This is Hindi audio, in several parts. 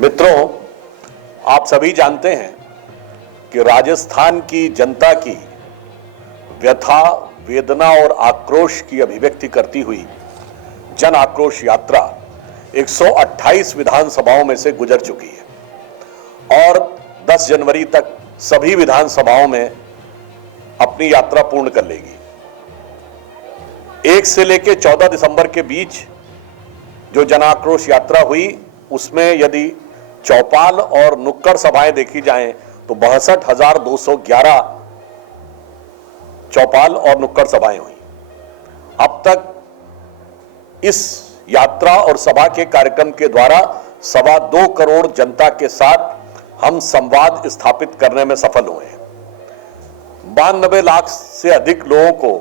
मित्रों, आप सभी जानते हैं कि राजस्थान की जनता की व्यथा, वेदना और आक्रोश की अभिव्यक्ति करती हुई जन आक्रोश यात्रा 128 विधानसभाओं में से गुजर चुकी है और 10 जनवरी तक सभी विधानसभाओं में अपनी यात्रा पूर्ण कर लेगी। 1 से लेकर 14 दिसंबर के बीच जो जन आक्रोश यात्रा हुई, उसमें यदि चौपाल और नुक्कड़ सभाएं देखी जाएं तो 62,211 चौपाल और नुक्कड़ सभाएं हुई। अब तक इस यात्रा और सभा के कार्यक्रम के द्वारा 2.25 करोड़ जनता के साथ हम संवाद स्थापित करने में सफल हुए हैं। 92 लाख से अधिक लोगों को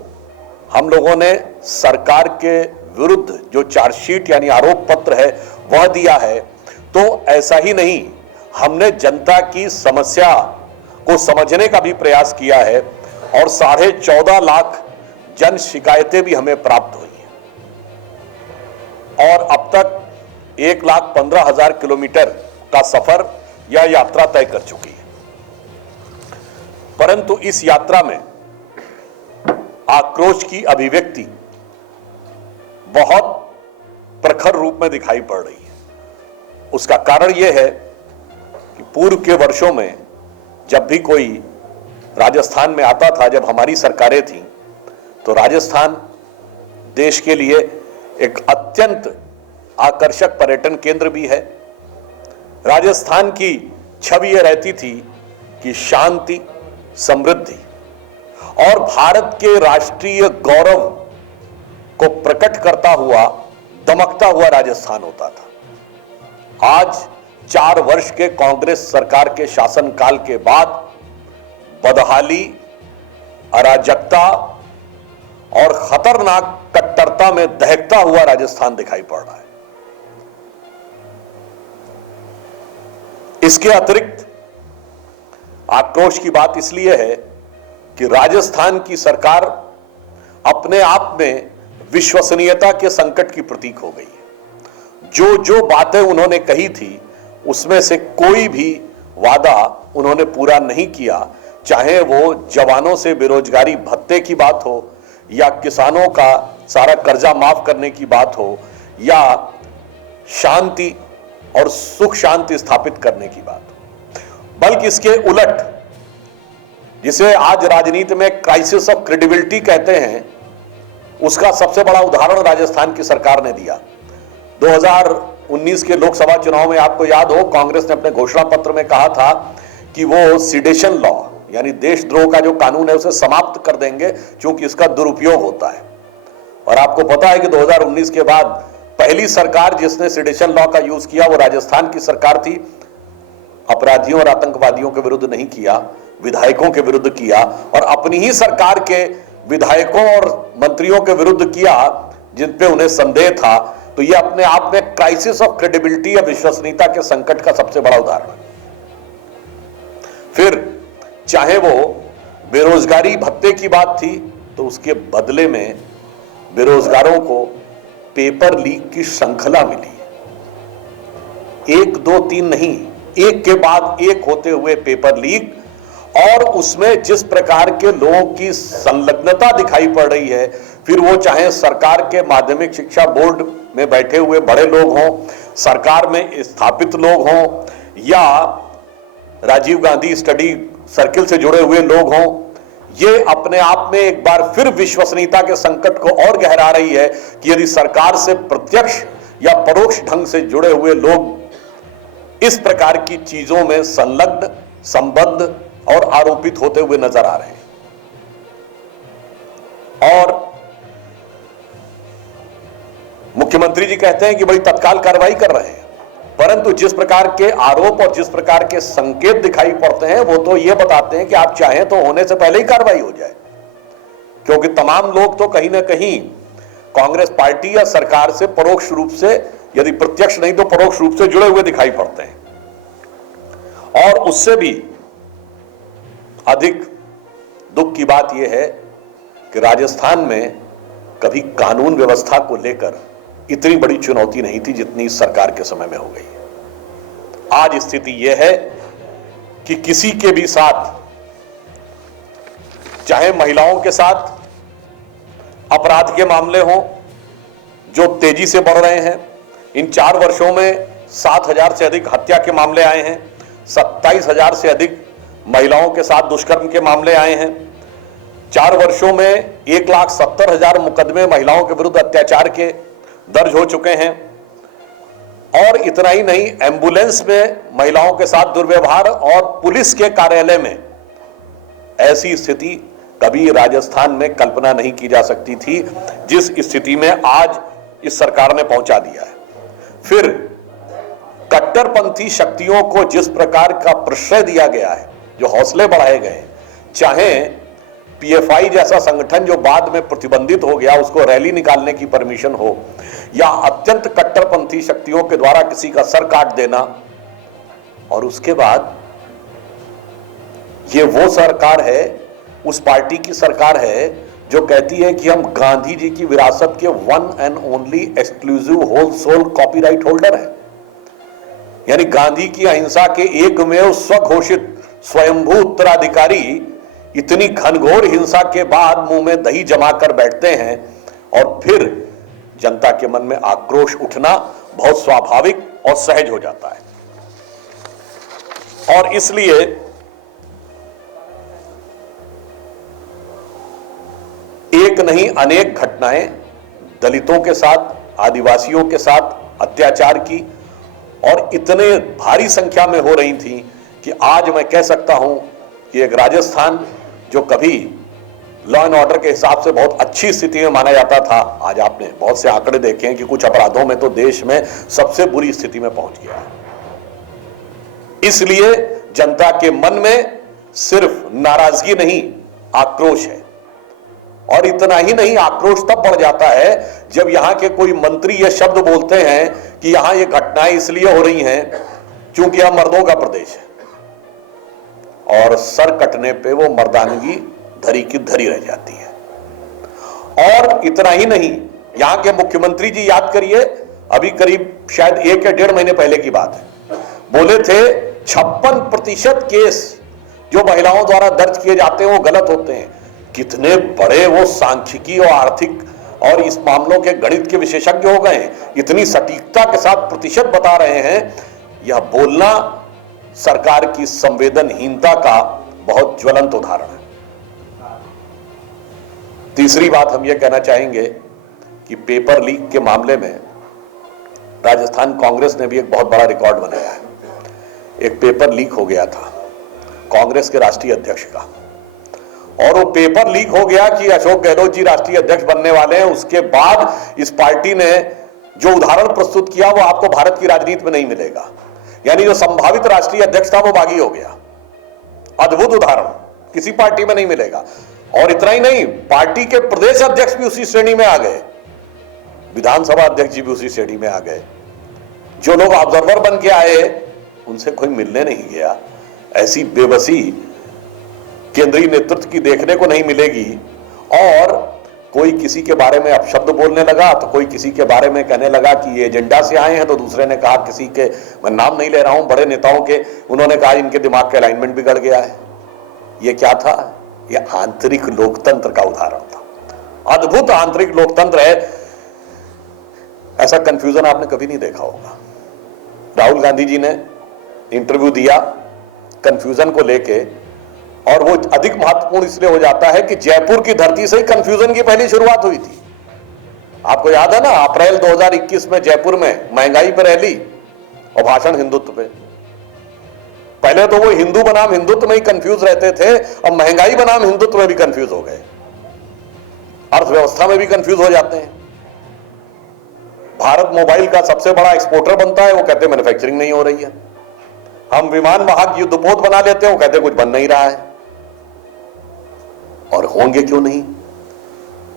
हम लोगों ने सरकार के विरुद्ध जो चार्जशीट यानी आरोप पत्र है वह दिया है। तो ऐसा ही नहीं, हमने जनता की समस्या को समझने का भी प्रयास किया है और 14.5 लाख जन शिकायतें भी हमें प्राप्त हुई हैं और अब तक 1,15,000 किलोमीटर का सफर या यात्रा तय कर चुकी है। परंतु इस यात्रा में आक्रोश की अभिव्यक्ति बहुत प्रखर रूप में दिखाई पड़ रही है। उसका कारण यह है कि पूर्व के वर्षों में जब भी कोई राजस्थान में आता था, जब हमारी सरकारें थीं, तो राजस्थान देश के लिए एक अत्यंत आकर्षक पर्यटन केंद्र भी है। राजस्थान की छवि यह रहती थी कि शांति, समृद्धि और भारत के राष्ट्रीय गौरव को प्रकट करता हुआ, दमकता हुआ राजस्थान होता था। आज 4 वर्ष के कांग्रेस सरकार के शासनकाल के बाद बदहाली, अराजकता और खतरनाक कट्टरता में दहकता हुआ राजस्थान दिखाई पड़ रहा है। इसके अतिरिक्त आक्रोश की बात इसलिए है कि राजस्थान की सरकार अपने आप में विश्वसनीयता के संकट की प्रतीक हो गई है। जो जो बातें उन्होंने कही थी, उसमें से कोई भी वादा उन्होंने पूरा नहीं किया, चाहे वो जवानों से बेरोजगारी भत्ते की बात हो या किसानों का सारा कर्जा माफ करने की बात हो या शांति और सुख शांति स्थापित करने की बात हो। बल्कि इसके उलट, जिसे आज राजनीति में क्राइसिस ऑफ क्रेडिबिलिटी कहते हैं, उसका सबसे बड़ा उदाहरण राजस्थान की सरकार ने दिया। 2019 के लोकसभा चुनाव में आपको याद हो, कांग्रेस ने अपने घोषणा पत्र में कहा था कि वो सिडेशन लॉ यानी देशद्रोह का जो कानून है उसे समाप्त कर देंगे क्योंकि इसका दुरुपयोग होता है। और आपको पता है कि 2019 के बाद पहली सरकार जिसने सिडेशन लॉ का यूज किया वो राजस्थान की सरकार थी। अपराधियों और आतंकवादियों के विरुद्ध नहीं किया, विधायकों के विरुद्ध किया और अपनी ही सरकार के विधायकों और मंत्रियों के विरुद्ध किया जिन पे उन्हें संदेह था। तो यह अपने आप में क्राइसिस ऑफ क्रेडिबिलिटी या विश्वसनीयता के संकट का सबसे बड़ा उदाहरण है। फिर चाहे वो बेरोजगारी भत्ते की बात थी, तो उसके बदले में बेरोजगारों को पेपर लीक की श्रृंखला मिली। 1, 2, 3 नहीं, एक के बाद एक होते हुए पेपर लीक, और उसमें जिस प्रकार के लोगों की संलग्नता दिखाई पड़ रही है, फिर वो चाहे सरकार के माध्यमिक शिक्षा बोर्ड में बैठे हुए बड़े लोग हों, सरकार में स्थापित लोग हों या राजीव गांधी स्टडी सर्किल से जुड़े हुए लोग हों, ये अपने आप में एक बार फिर विश्वसनीयता के संकट को और गहरा रही है कि यदि सरकार से प्रत्यक्ष या परोक्ष ढंग से जुड़े हुए लोग इस प्रकार की चीजों में संलग्न, संबद्ध और आरोपित होते हुए नजर आ रहे हैं। और मुख्यमंत्री जी कहते हैं कि बड़ी तत्काल कार्रवाई कर रहे हैं, परंतु जिस प्रकार के आरोप और जिस प्रकार के संकेत दिखाई पड़ते हैं वो तो ये बताते हैं कि आप चाहें तो होने से पहले ही कार्रवाई हो जाए, क्योंकि तमाम लोग तो कहीं ना कहीं कांग्रेस पार्टी या सरकार से परोक्ष रूप से, यदि प्रत्यक्ष नहीं तो परोक्ष रूप से जुड़े हुए दिखाई पड़ते हैं। और उससे भी अधिक दुख की बात यह है कि राजस्थान में कभी कानून व्यवस्था को लेकर इतनी बड़ी चुनौती नहीं थी जितनी इस सरकार के समय में हो गई है। आज स्थिति यह है कि किसी के भी साथ, चाहे महिलाओं के साथ अपराध के मामले हों जो तेजी से बढ़ रहे हैं, इन 4 वर्षों में 7,000 से अधिक हत्या के मामले आए हैं, 27,000 से अधिक महिलाओं के साथ दुष्कर्म के मामले आए हैं, 4 वर्षों में 1,70,000 मुकदमे महिलाओं के विरुद्ध अत्याचार के दर्ज हो चुके हैं। और इतना ही नहीं, एम्बुलेंस में महिलाओं के साथ दुर्व्यवहार और पुलिस के कार्यालय में ऐसी स्थिति कभी राजस्थान में कल्पना नहीं की जा सकती थी, जिस स्थिति में आज इस सरकार ने पहुंचा दिया है। फिर कट्टरपंथी शक्तियों को जिस प्रकार का प्रश्रय दिया गया है, जो हौसले बढ़ाए गए, चाहे पीएफआई जैसा संगठन जो बाद में प्रतिबंधित हो गया उसको रैली निकालने की परमिशन हो, या अत्यंत कट्टरपंथी शक्तियों के द्वारा किसी का सर काट देना, और उसके बाद ये वो सरकार है, उस पार्टी की सरकार है जो कहती है कि हम गांधी जी की विरासत के one and only exclusive whole sole copyright holder हैं। यानी गांधी की अहिंसा के एकमेव स्वघोषित स्वयंभू उत्तराधिकारी इतनी घनघोर हिंसा के बाद मुंह में दही जमा कर बैठते हैं, और फिर जनता के मन में आक्रोश उठना बहुत स्वाभाविक और सहज हो जाता है। और इसलिए एक नहीं अनेक घटनाएं दलितों के साथ, आदिवासियों के साथ अत्याचार की और इतने भारी संख्या में हो रही थी कि आज मैं कह सकता हूं कि एक राजस्थान जो कभी लॉ एंड ऑर्डर के हिसाब से बहुत अच्छी स्थिति में माना जाता था, आज आपने बहुत से आंकड़े देखे हैं कि कुछ अपराधों में तो देश में सबसे बुरी स्थिति में पहुंच गया है। इसलिए जनता के मन में सिर्फ नाराजगी नहीं, आक्रोश है। और इतना ही नहीं, आक्रोश तब बढ़ जाता है जब यहां के कोई मंत्री ये शब्द बोलते हैं कि यहां ये घटनाएं इसलिए हो रही हैं क्योंकि यह मर्दों का प्रदेश है, और सर कटने पे वो मर्दानगी धरी की धरी रह जाती है। और इतना ही नहीं, यहां के मुख्यमंत्री जी याद करिए, अभी करीब शायद 1 या 1.5 महीने पहले की बात है, बोले थे 56% केस जो महिलाओं द्वारा दर्ज किए जाते हैं वो गलत होते हैं। कितने बड़े वो सांख्यिकी और आर्थिक और इस मामलों के गणित के विशेषज्ञ हो गए हैं, इतनी सटीकता के साथ प्रतिशत बता रहे हैं। यह बोलना सरकार की संवेदनहीनता का बहुत ज्वलंत उदाहरण है। तीसरी बात हम यह कहना चाहेंगे कि पेपर लीक के मामले में राजस्थान कांग्रेस ने भी एक बहुत बड़ा रिकॉर्ड बनाया है। एक पेपर लीक हो गया था कांग्रेस के राष्ट्रीय अध्यक्ष का, और वो पेपर लीक हो गया कि अशोक गहलोत जी राष्ट्रीय अध्यक्ष बनने वाले हैं। उसके बाद इस पार्टी ने जो उदाहरण प्रस्तुत किया वो आपको भारत की राजनीति में नहीं मिलेगा। यानी जो संभावित राष्ट्रीय अध्यक्ष था वो बागी हो गया। अद्भुत उदाहरण, किसी पार्टी में नहीं मिलेगा। और इतना ही नहीं, पार्टी के प्रदेश अध्यक्ष भी उसी श्रेणी में आ गए, विधानसभा अध्यक्ष जी भी उसी श्रेणी में आ गए। जो लोग ऑब्जर्वर बन के आए उनसे कोई मिलने नहीं गया। ऐसी बेबसी केंद्रीय नेतृत्व की देखने को नहीं मिलेगी। और कोई किसी के बारे में अपशब्द बोलने लगा तो कोई किसी के बारे में कहने लगा कि ये एजेंडा से आए हैं, तो दूसरे ने कहा किसी के, मैं नाम नहीं ले रहा हूं, बड़े नेताओं के, उन्होंने कहा इनके दिमाग के अलाइनमेंट बिगड़ गया है। ये क्या था? ये आंतरिक लोकतंत्र का उदाहरण था। अद्भुत आंतरिक लोकतंत्र है। ऐसा कंफ्यूजन आपने कभी नहीं देखा होगा। राहुल गांधी जी ने इंटरव्यू दिया कंफ्यूजन को लेके, और वो अधिक महत्वपूर्ण इसलिए हो जाता है कि जयपुर की धरती से ही कंफ्यूजन की पहली शुरुआत हुई थी। आपको याद है ना, अप्रैल 2021 में जयपुर में महंगाई पर रैली और भाषण हिंदुत्व पे। पहले तो वो हिंदू बनाम हिंदुत्व में ही कंफ्यूज रहते थे, और महंगाई बनाम हिंदुत्व में भी कंफ्यूज हो गए, अर्थव्यवस्था में भी कंफ्यूज हो जाते हैं। भारत मोबाइल का सबसे बड़ा एक्सपोर्टर बनता है, वो कहते हैं मैन्युफैक्चरिंग नहीं हो रही है। हम विमान वाहक युद्धपोत बना लेते हैं, वो कहते हैं कुछ बन नहीं रहा है। और होंगे क्यों नहीं?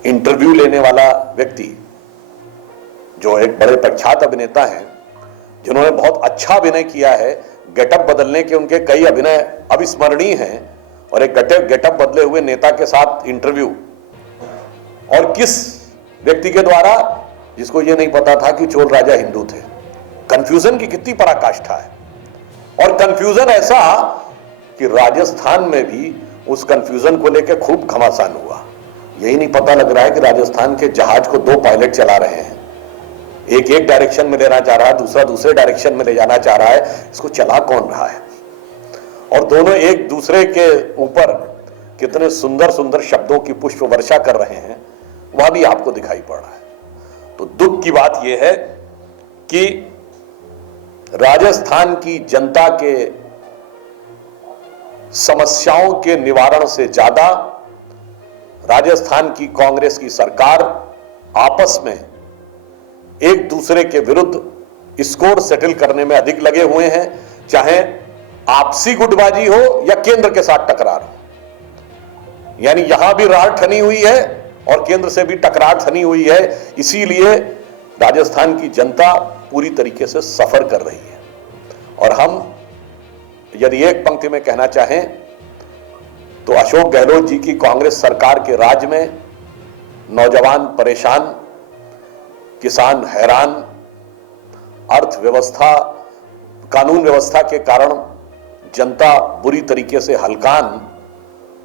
इंटरव्यू लेने वाला व्यक्ति जो एक बड़े प्रख्यात अभिनेता हैं, जिन्होंने बहुत अच्छा अभिनय किया है, गेटअप बदलने के उनके कई अभिनय अविस्मरणीय हैं, और एक गेटअप बदले हुए नेता के साथ इंटरव्यू, और किस व्यक्ति के द्वारा जिसको यह नहीं पता था कि चोल राजा हिंदू थे। कंफ्यूजन की कितनी पराकाष्ठा है, और कंफ्यूजन ऐसा कि राजस्थान में भी उस कंफ्यूजन को लेकर खूब घमासान हुआ। यही नहीं पता लग रहा है कि राजस्थान के जहाज को 2 पायलट चला रहे हैं, एक डायरेक्शन में लेना चाह रहा है, दूसरा दूसरे डायरेक्शन में ले जाना चाह रहा है। इसको चला कौन रहा है? और दोनों एक दूसरे के ऊपर कितने सुंदर सुंदर शब्दों की पुष्प वर्षा कर रहे हैं, वह भी आपको दिखाई पड़ रहा है। तो दुख की बात यह है कि राजस्थान की जनता के समस्याओं के निवारण से ज्यादा राजस्थान की कांग्रेस की सरकार आपस में एक दूसरे के विरुद्ध स्कोर सेटल करने में अधिक लगे हुए हैं, चाहे आपसी गुटबाजी हो या केंद्र के साथ टकरार हो। यानी यहां भी रार ठनी हुई है और केंद्र से भी टकरार ठनी हुई है। इसीलिए राजस्थान की जनता पूरी तरीके से सफर कर रही है। और हम यदि एक पंक्ति में कहना चाहें तो अशोक गहलोत जी की कांग्रेस सरकार के राज में नौजवान परेशान, किसान हैरान, अर्थव्यवस्था, कानून व्यवस्था के कारण जनता बुरी तरीके से हलकान,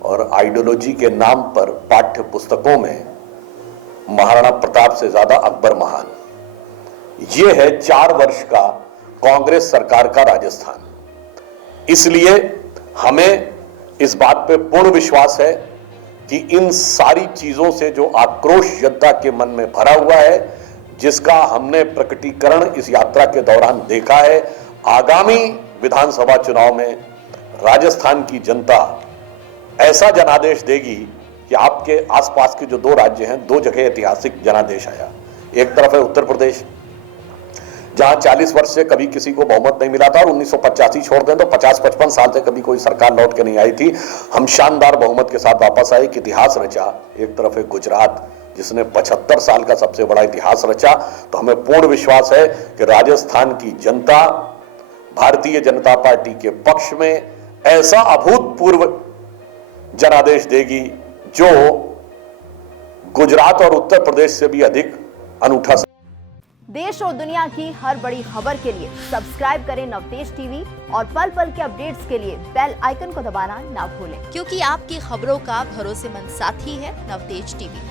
और आइडियोलॉजी के नाम पर पाठ्य पुस्तकों में महाराणा प्रताप से ज्यादा अकबर महान। यह है 4 वर्ष का कांग्रेस सरकार का राजस्थान। इसलिए हमें इस बात पे पूर्ण विश्वास है कि इन सारी चीजों से जो आक्रोश जनता के मन में भरा हुआ है, जिसका हमने प्रकटीकरण इस यात्रा के दौरान देखा है, आगामी विधानसभा चुनाव में राजस्थान की जनता ऐसा जनादेश देगी कि आपके आसपास के जो 2 राज्य हैं, 2 जगह ऐतिहासिक जनादेश आया। एक तरफ है उत्तर प्रदेश, जहां 40 वर्ष से कभी किसी को बहुमत नहीं मिला था, और 1985 छोड़ दें तो 50-55 साल से कभी कोई सरकार लौट के नहीं आई थी। हम शानदार बहुमत के साथ वापस आए, एक इतिहास रचा। एक तरफ है गुजरात, जिसने 75 साल का सबसे बड़ा इतिहास रचा। तो हमें पूर्ण विश्वास है कि राजस्थान की जनता भारतीय जनता पार्टी के पक्ष में ऐसा अभूतपूर्व जनादेश देगी जो गुजरात और उत्तर प्रदेश से भी अधिक अनूठा। देश और दुनिया की हर बड़ी खबर के लिए सब्सक्राइब करें नवतेज टीवी, और पल पल के अपडेट्स के लिए बेल आइकन को दबाना ना भूलें, क्योंकि आपकी खबरों का भरोसेमंद साथी है नवतेज टीवी।